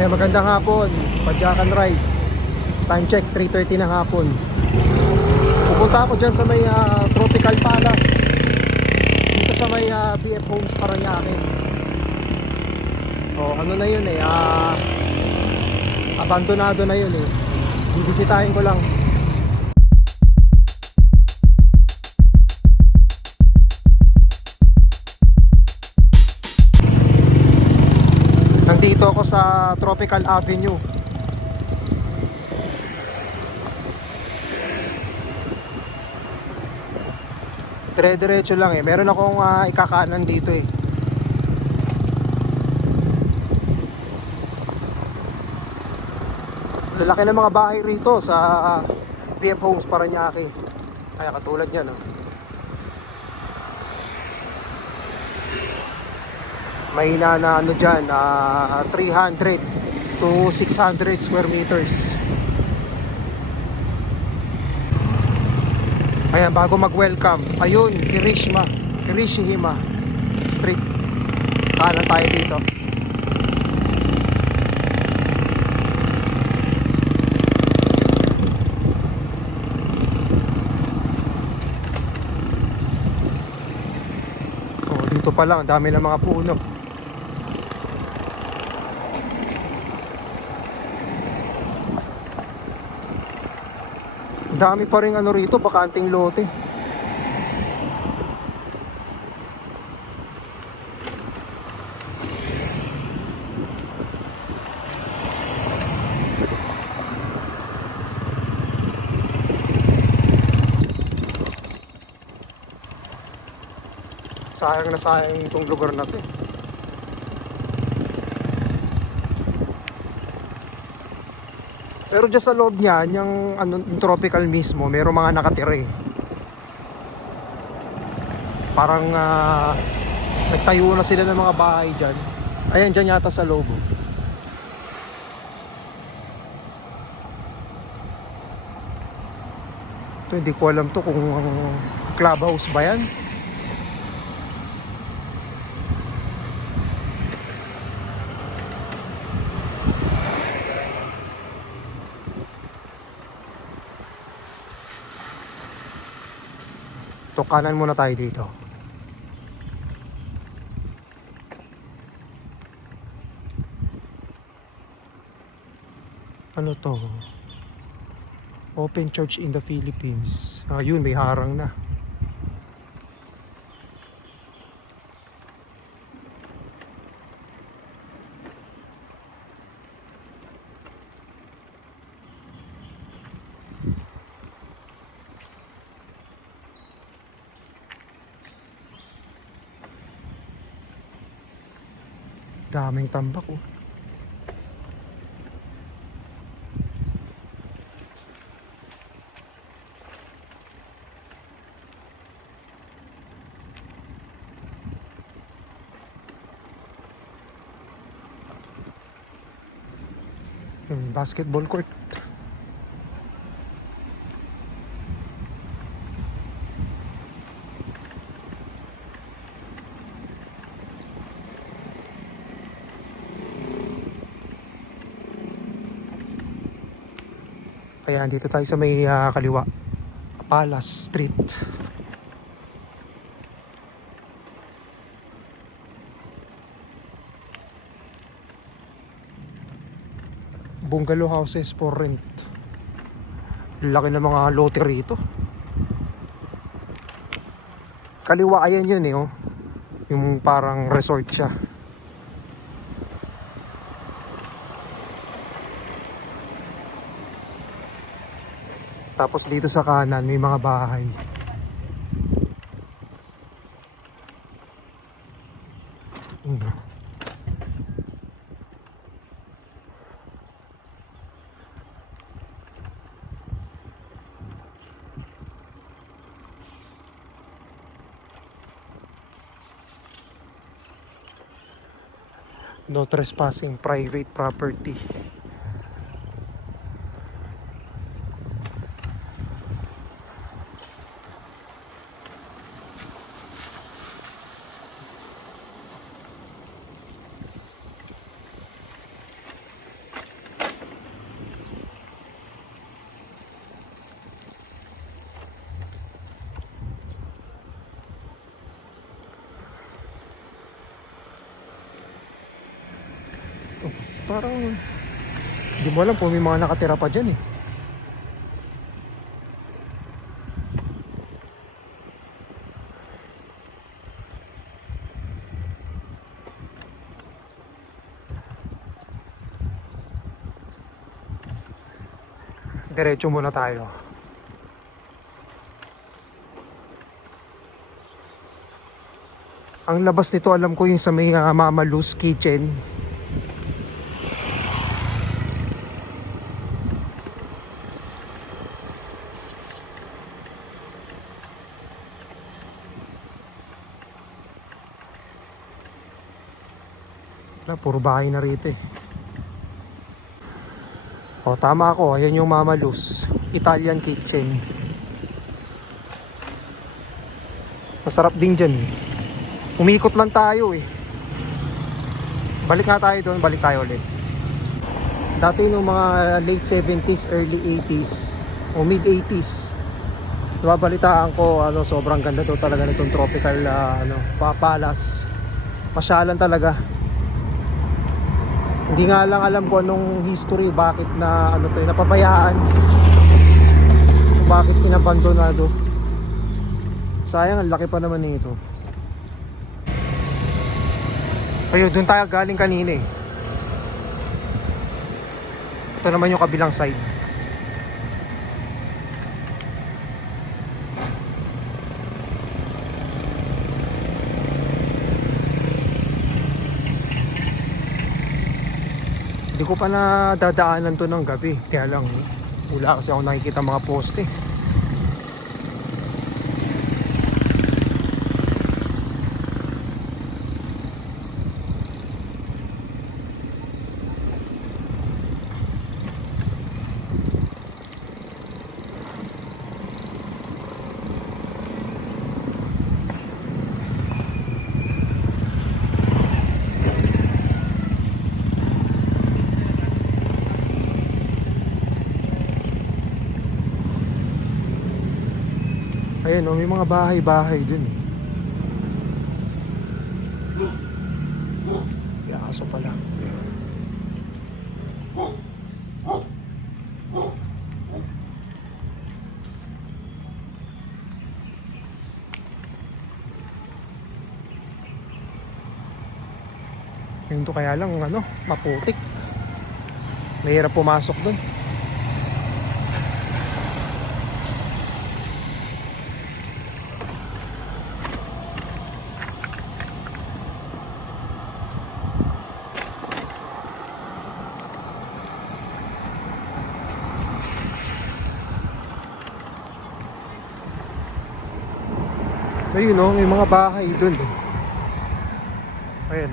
Magandang hapon, Padyakan Ride. Time check, 3:30 ng hapon. Pupunta ako dyan sa may Tropical Palace. Dito sa may BF Homes Paranaque. Ano na yun abandonado na yun Bibisitahin ko lang. Nandito ako sa Tropical Avenue. Dire-diretso lang Meron akong ikakanan dito Lalaki ng mga bahay rito sa BF Homes Paranaque. Kaya katulad yan May na ano dyan 300 to 600 square meters. Ayan, bago mag-welcome, ayun, Kirishihama Street. Kanan tayo dito. Dito pa lang, dami ng mga puno. Dami pa rin rito, bakanting lote. Sayang na sayang itong lugar na to Pero dyan sa loob niya, yung tropical mismo, mayroong mga nakatira Parang nagtayo na sila ng mga bahay dyan. Ayan, dyan yata sa loob Ito, hindi ko alam to kung clubhouse ba yan. So kanan muna tayo dito. Ano to? Open Church in the Philippines. Yun, may harang na. Daming tambak Basketball court. Kaya dito tayo sa may kaliwa, Palace Street. Bungalow houses for rent. Laki ng mga lote rito. Kaliwa, ayan yun yung parang resort siya. Tapos dito sa kanan may mga bahay. No trespassing private property. parang hindi mo alam kung may mga nakatira pa dyan eh. Diretso muna tayo. Ang labas nito alam ko yung sa may Mama Luz Kitchen. Puro bahay na rito eh. O tama ako, ayan yung Mama Luz Italian Kitchen. Masarap din dyan. Umikot lang tayo eh. Balik nga tayo doon, balik tayo ulit. Dati nung mga late 70s, early 80s o mid 80s, nababalitaan ko sobrang ganda daw talaga nitong tropical palace. Pasyalan talaga. Hindi nga lang alam ko anong history, bakit na napabayaan, bakit inabandonado. Sayang, ang laki pa naman nito. Ayun, doon tayo galing kanina eh. Ito naman yung kabilang side. Hindi ko pa na dadaanan to ng gabi. Kaya lang, wala kasi ako nakikita mga poste. Ayan may mga bahay-bahay dun eh. May aso pala. Yung to kaya lang maputik. Mahirap pumasok dun. Ayun may mga bahay dun. Ayan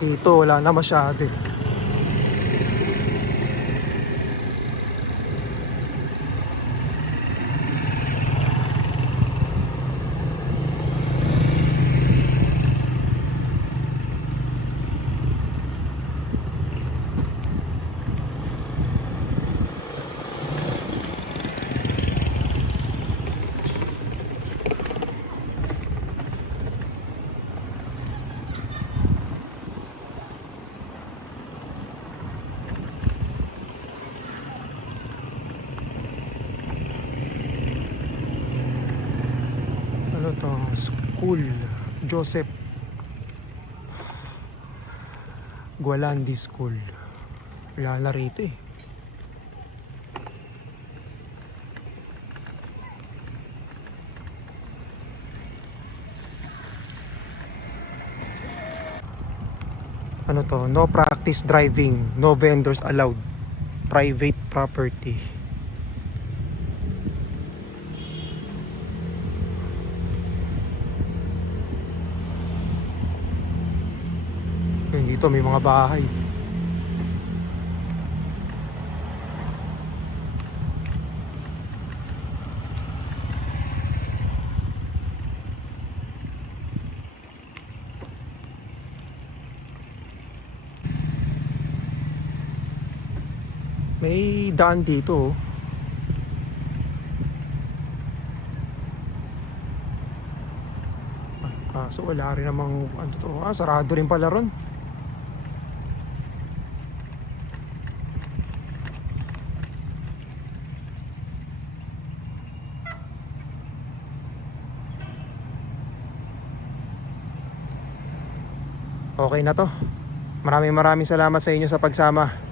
dito wala na masyado eh. School Joseph Gualandi School. Wala na rito eh. No practice driving, no vendors allowed, private property. Dito may mga bahay. May daan dito oh. Kaso wala rin namang ano to. Sarado rin pala ron. Okay na to. Maraming salamat sa inyo sa pagsama.